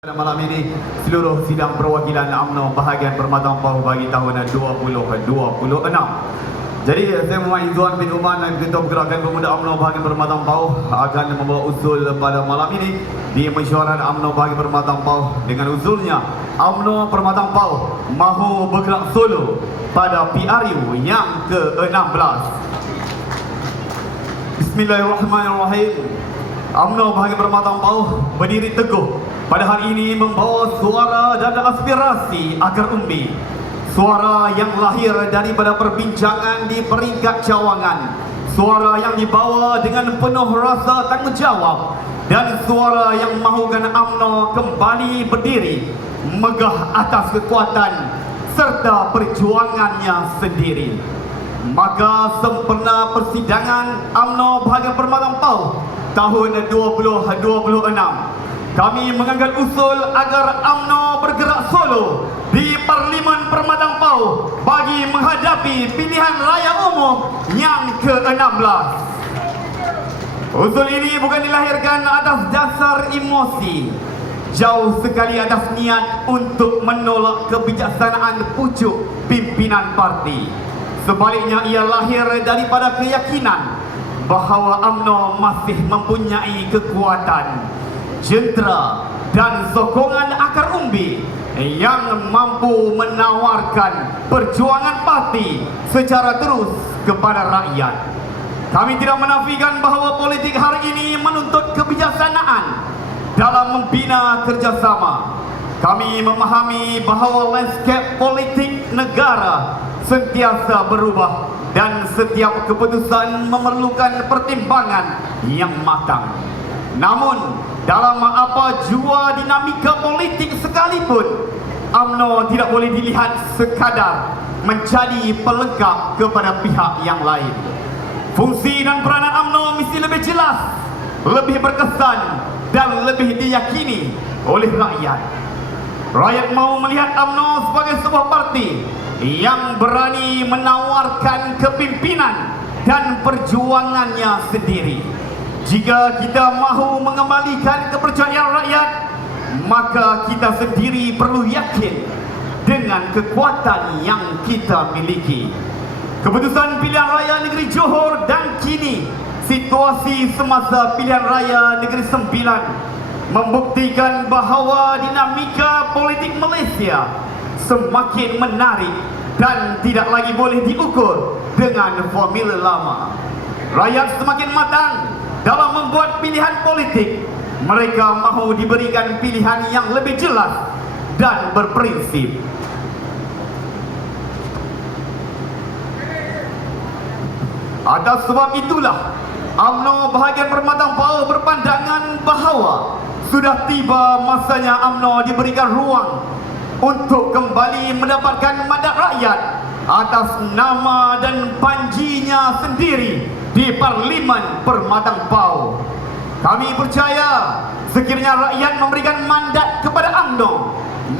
Pada malam ini, seluruh sidang perwakilan UMNO bahagian Permatang Pauh bagi tahun 2026. Jadi, saya Muhammad Izzuan bin Umar dan Ketua Pergerakan Pemuda UMNO bahagian Permatang Pauh akan membawa usul pada malam ini di mesyuarat UMNO bahagian Permatang Pauh dengan usulnya UMNO Permatang Pauh mahu bergerak solo pada PRU yang ke-16. Bismillahirrahmanirrahim. UMNO bahagian Permatang Pauh berdiri teguh pada hari ini membawa suara dan aspirasi akar umbi. Suara yang lahir daripada perbincangan di peringkat cawangan. Suara yang dibawa dengan penuh rasa tanggungjawab. Dan suara yang mahukan UMNO kembali berdiri megah atas kekuatan serta perjuangannya sendiri. Maka sempena persidangan UMNO bahagian Permatang Pauh tahun 2026, kami mengangkat usul agar UMNO bergerak solo di Parlimen Permatang Pauh bagi menghadapi pilihan raya umum yang ke-16. Usul ini bukan dilahirkan atas dasar emosi, jauh sekali atas niat untuk menolak kebijaksanaan pucuk pimpinan parti. Sebaliknya, ia lahir daripada keyakinan bahawa UMNO masih mempunyai kekuatan, jentera dan sokongan akar umbi yang mampu menawarkan perjuangan parti secara terus kepada rakyat. Kami tidak menafikan bahawa politik hari ini menuntut kebijaksanaan dalam membina kerjasama. Kami memahami bahawa landscape politik negara sentiasa berubah dan setiap keputusan memerlukan pertimbangan yang matang. Namun, dalam apa jua dinamika politik sekalipun, UMNO tidak boleh dilihat sekadar menjadi pelengkap kepada pihak yang lain. Fungsi dan peranan UMNO mesti lebih jelas, lebih berkesan dan lebih diyakini oleh rakyat. Rakyat mahu melihat UMNO sebagai sebuah parti yang berani menawarkan kepimpinan dan perjuangannya sendiri. Jika kita mahu mengembalikan kepercayaan rakyat, maka kita sendiri perlu yakin dengan kekuatan yang kita miliki. Keputusan pilihan raya negeri Johor dan kini situasi semasa pilihan raya negeri Sembilan membuktikan bahawa dinamika politik Malaysia semakin menarik dan tidak lagi boleh diukur dengan formula lama. Rakyat semakin matang dalam membuat pilihan politik. Mereka mahu diberikan pilihan yang lebih jelas dan berprinsip. Atas sebab itulah, UMNO bahagian Permatang Pauh berpandangan bahawa sudah tiba masanya UMNO diberikan ruang untuk kembali mendapatkan mandat rakyat atas nama dan panjinya sendiri di Parlimen Permatang Pauh. Kami percaya sekiranya rakyat memberikan mandat kepada UMNO,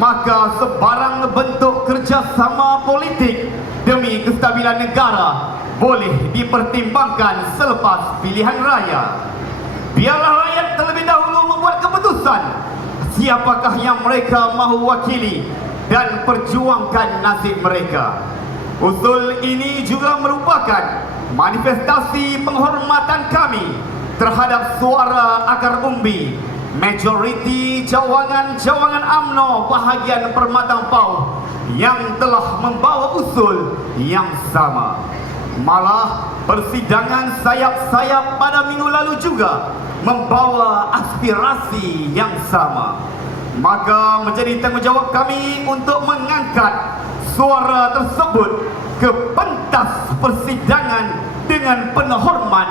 maka sebarang bentuk kerjasama politik demi kestabilan negara boleh dipertimbangkan selepas pilihan raya. Biarlah rakyat terlebih dahulu membuat keputusan siapakah yang mereka mahu wakili dan perjuangkan nasib mereka. Usul ini juga merupakan manifestasi penghormatan kami terhadap suara akar umbi majoriti cawangan-cawangan UMNO bahagian Permatang Pauh yang telah membawa usul yang sama. Malah persidangan sayap-sayap pada minggu lalu juga membawa aspirasi yang sama. Maka menjadi tanggungjawab kami untuk mengangkat suara tersebut ke pentas persidangan dengan penuh hormat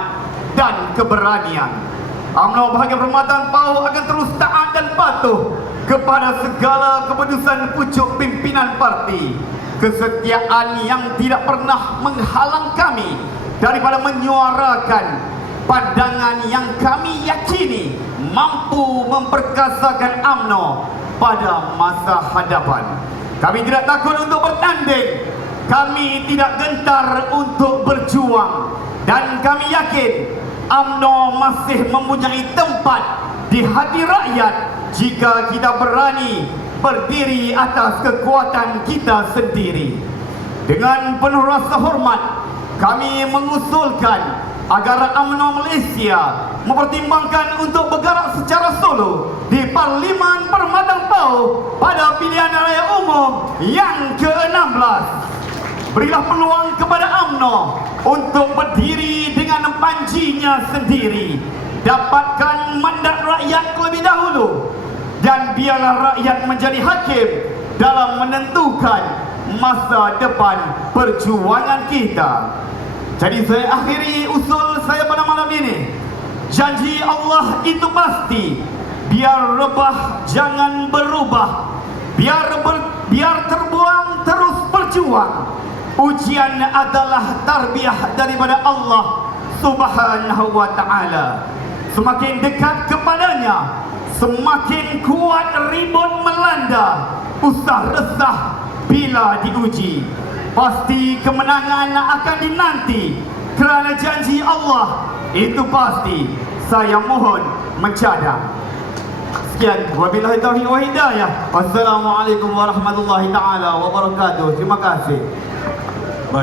dan keberanian. UMNO bahagian Permatang Pauh akan terus taat dan patuh kepada segala keputusan pucuk pimpinan parti. Kesetiaan yang tidak pernah menghalang kami daripada menyuarakan pandangan yang kami yakini mampu memperkasakan UMNO pada masa hadapan. Kami tidak takut untuk bertanding, kami tidak gentar untuk berjuang, dan kami yakin UMNO masih mempunyai tempat di hati rakyat jika kita berani berdiri atas kekuatan kita sendiri. Dengan penuh rasa hormat, kami mengusulkan agar UMNO Malaysia mempertimbangkan untuk bergerak secara solo di Parlimen Permatang Pau pada pilihan raya umum yang ke-16. Berilah peluang kepada UMNO untuk berdiri dengan panjinya sendiri, dapatkan mandat rakyat terlebih dahulu, dan biarlah rakyat menjadi hakim dalam menentukan masa depan perjuangan kita. Jadi saya akhiri usul saya pada malam ini. Janji Allah itu pasti. Biar rebah jangan berubah. Biar terbuang terus berjuang. Ujian adalah tarbiyah daripada Allah Subhanahu wa ta'ala. Semakin dekat kepadanya, semakin kuat ribut melanda. Usah resah bila diuji. Pasti kemenangan akan dinanti, kerana janji Allah itu pasti. Saya mohon mencadang. Sekian, wabillahi taufiq wa hidayah. Wassalamualaikum warahmatullahi taala wabarakatuh. Terima kasih.